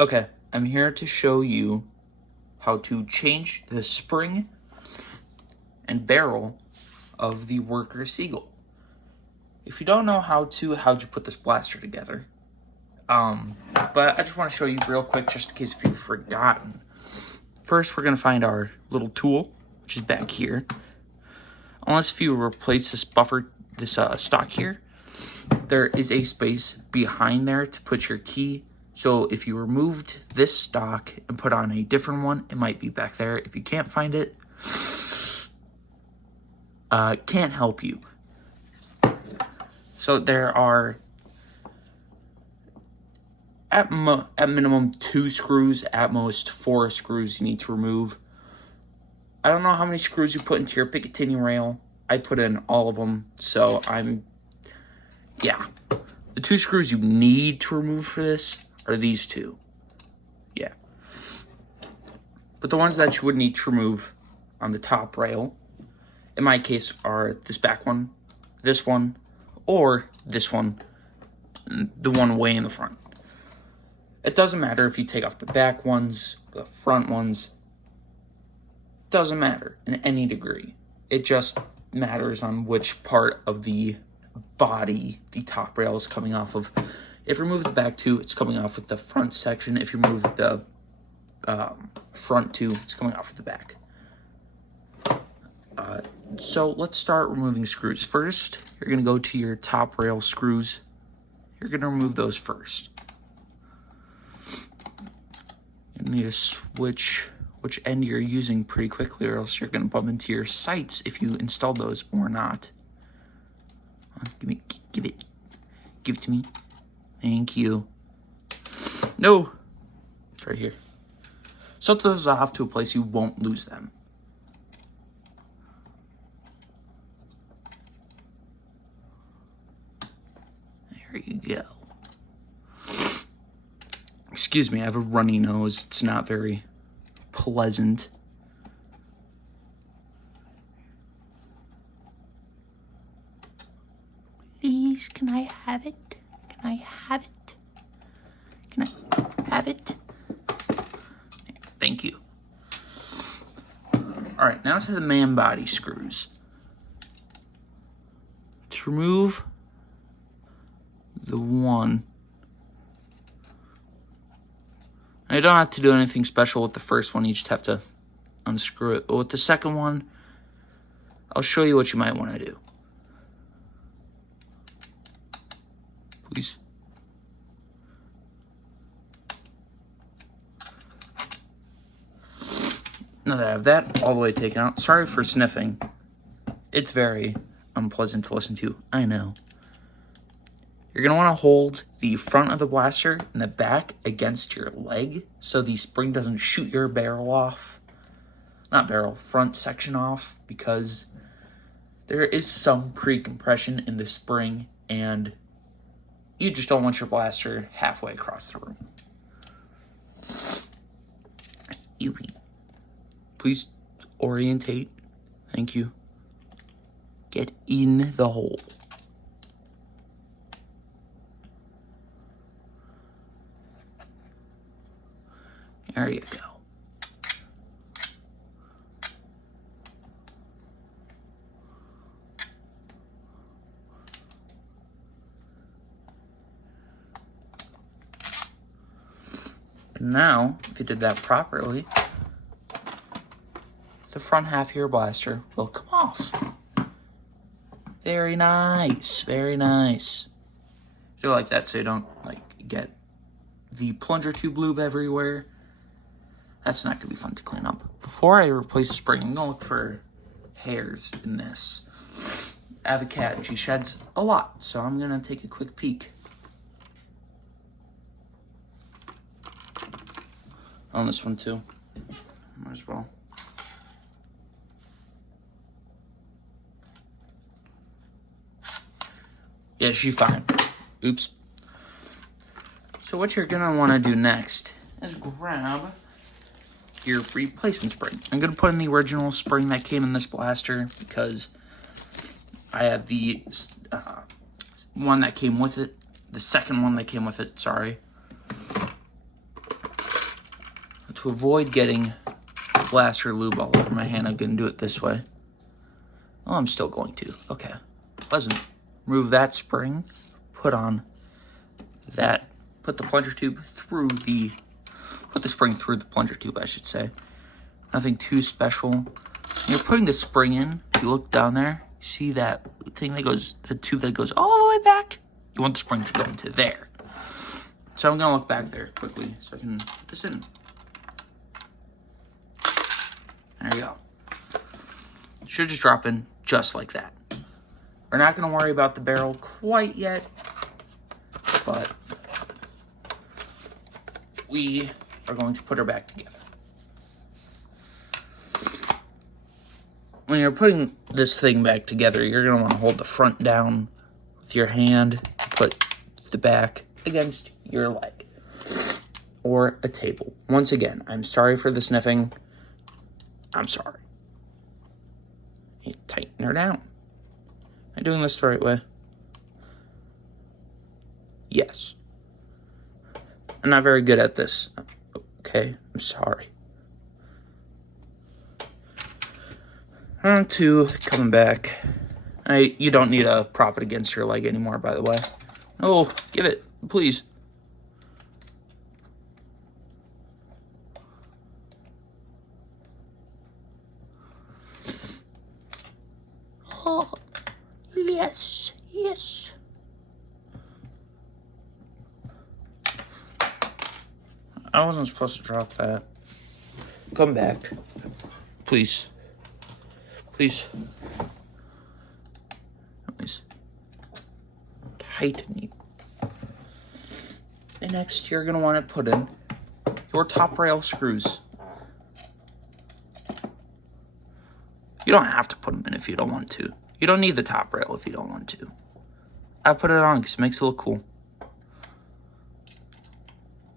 Okay, I'm here to show you how to change the spring and barrel of the worker seagull. If you don't know how'd you put this blaster together? But I just want to show you real quick, just in case if you've forgotten. First, we're gonna find our little tool, which is back here. Unless if you replace this stock here, there is a space behind there to put your key. So if you removed this stock and put on a different one, it might be back there. If you can't find it, can't help you. So there are at minimum 2 screws, at most 4 screws you need to remove. I don't know how many screws you put into your Picatinny rail. I put in all of them, so yeah. The 2 screws you need to remove for this are these 2. Yeah. But the ones that you would need to remove on the top rail, in my case, are this back one, this one, or this one, the one way in the front. It doesn't matter if you take off the back ones, the front ones. Doesn't matter in any degree. It just matters on which part of the body the top rail is coming off of. If you remove the back 2, it's coming off with the front section. If you remove the front 2, it's coming off with the back. So let's start removing screws. First, you're going to go to your top rail screws. You're going to remove those first. You need to switch which end you're using pretty quickly, or else you're going to bump into your sights if you install those or not. Give it to me. Thank you. No, it's right here. Set those off to a place you won't lose them. There you go. Excuse me, I have a runny nose. It's not very pleasant. Please, can I have it? Can I have it? Can I have it? Thank you. Alright, now to the man body screws. To remove the one, I don't have to do anything special with the first one. You just have to unscrew it. But with the second one, I'll show you what you might want to do. Please. Now that I have that all the way taken out, sorry for sniffing. It's very unpleasant to listen to, I know. You're going to want to hold the front of the blaster and the back against your leg so the spring doesn't shoot your barrel off. Not barrel, front section off, because there is some pre-compression in the spring and you just don't want your blaster halfway across the room. Please orientate. Thank you. Get in the hole. There you go. And now, if you did that properly, the front half of your blaster will come off. Very nice, very nice. Do it like that so you don't get the plunger tube lube everywhere. That's not going to be fun to clean up. Before I replace the spring, I'm going to look for hairs in this. I have a cat and she sheds a lot, so I'm going to take a quick peek. On this one too. Might as well. Yeah, she's fine. Oops. So what you're going to want to do next is grab your replacement spring. I'm going to put in the original spring that came in this blaster because I have the one that came with it, the second one that came with it, sorry. to avoid getting blaster lube all over my hand, I'm going to do it this way. Oh, I'm still going to. Okay. Pleasant. Remove that spring. Put on that. Put the plunger tube through the... Put the spring through the plunger tube, I should say. Nothing too special. When you're putting the spring in, if you look down there, you see that thing that goes... The tube that goes all the way back? You want the spring to go into there. So I'm going to look back there quickly so I can put this in. There you go. Should just drop in just like that. We're not going to worry about the barrel quite yet, but we are going to put her back together. When you're putting this thing back together, you're going to want to hold the front down with your hand, put the back against your leg or a table. Once again, I'm sorry for the sniffing. I'm sorry. You tighten her down. Am I doing this the right way? Yes. I'm not very good at this. Okay, I'm sorry. On to coming back. You don't need to prop it against your leg anymore, by the way. Oh, give it, please. Oh, yes, yes. I wasn't supposed to drop that. Come back. Please. Please. Please. Tighten you. And next, you're going to want to put in your top rail screws. You don't have to put them in if you don't want to. You don't need the top rail if you don't want to. I put it on because it makes it look cool.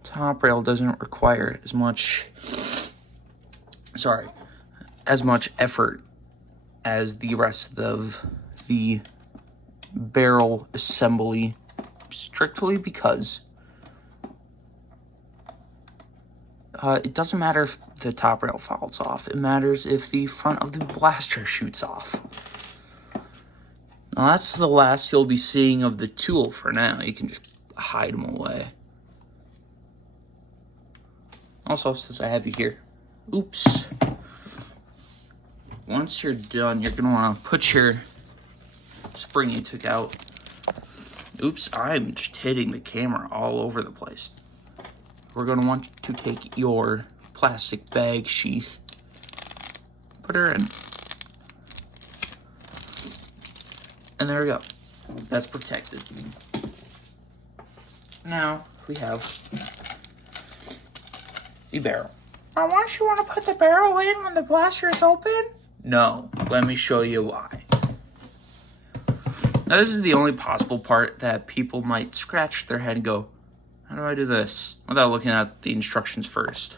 Top rail doesn't require as much effort as the rest of the barrel assembly, strictly because it doesn't matter if the top rail falls off. It matters if the front of the blaster shoots off. Now that's the last you'll be seeing of the tool for now. You can just hide them away. Also, since I have you here, oops. Once you're done, you're going to want to put your spring you took out. Oops, I'm just hitting the camera all over the place. We're going to want to take your plastic bag sheath, put her in. And there we go. That's protected. Now, we have the barrel. Now, won't you want to put the barrel in when the blaster is open? No. Let me show you why. Now, this is the only possible part that people might scratch their head and go, how do I do this? Without looking at the instructions first.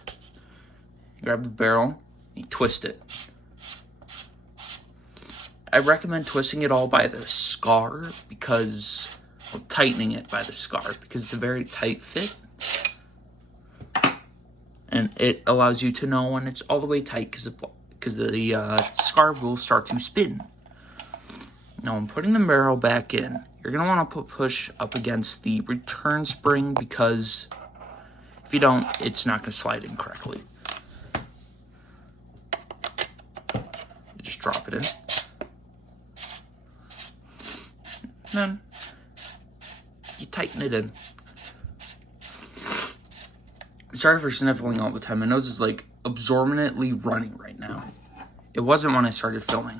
You grab the barrel, you twist it. I recommend twisting it all by the scar because, well, tightening it by the scar because it's a very tight fit. And it allows you to know when it's all the way tight because the scar will start to spin. Now I'm putting the barrel back in. You're going to want to push up against the return spring because if you don't, it's not going to slide in correctly. You just drop it in. And then you tighten it in. Sorry for sniffling all the time. My nose is like absorbently running right now. It wasn't when I started filming.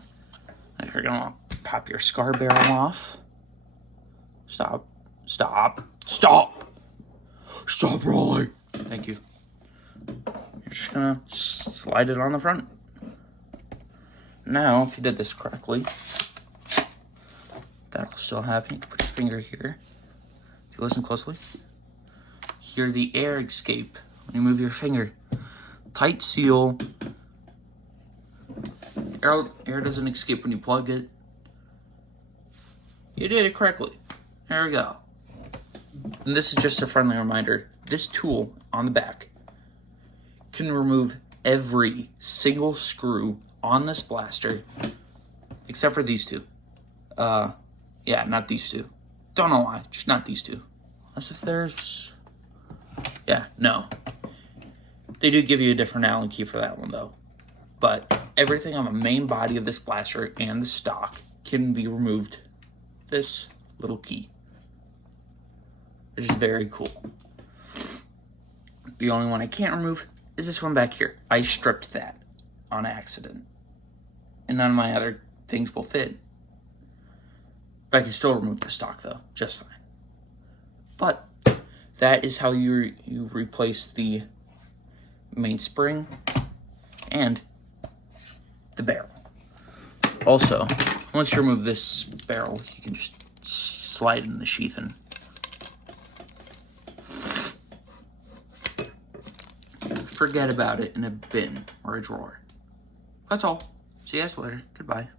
You're gonna pop your scar barrel off. Stop. Stop. Stop. Stop rolling. Thank you. You're just gonna slide it on the front. Now, if you did this correctly, that'll still happen. You can put your finger here. If you listen closely, hear the air escape when you move your finger. Tight seal. Air doesn't escape when you plug it. You did it correctly. There we go. And this is just a friendly reminder. This tool on the back can remove every single screw on this blaster, except for these two. Yeah, not these two. Don't know why, just not these two. Unless if there's, yeah, no. They do give you a different Allen key for that one though. But everything on the main body of this blaster and the stock can be removed with this little key, which is very cool. The only one I can't remove is this one back here. I stripped that on accident. And none of my other things will fit. But I can still remove the stock though, just fine. But that is how you replace the main spring and the barrel. Also, once you remove this barrel, you can just slide it in the sheath and forget about it in a bin or a drawer. That's all. See you guys later. Goodbye.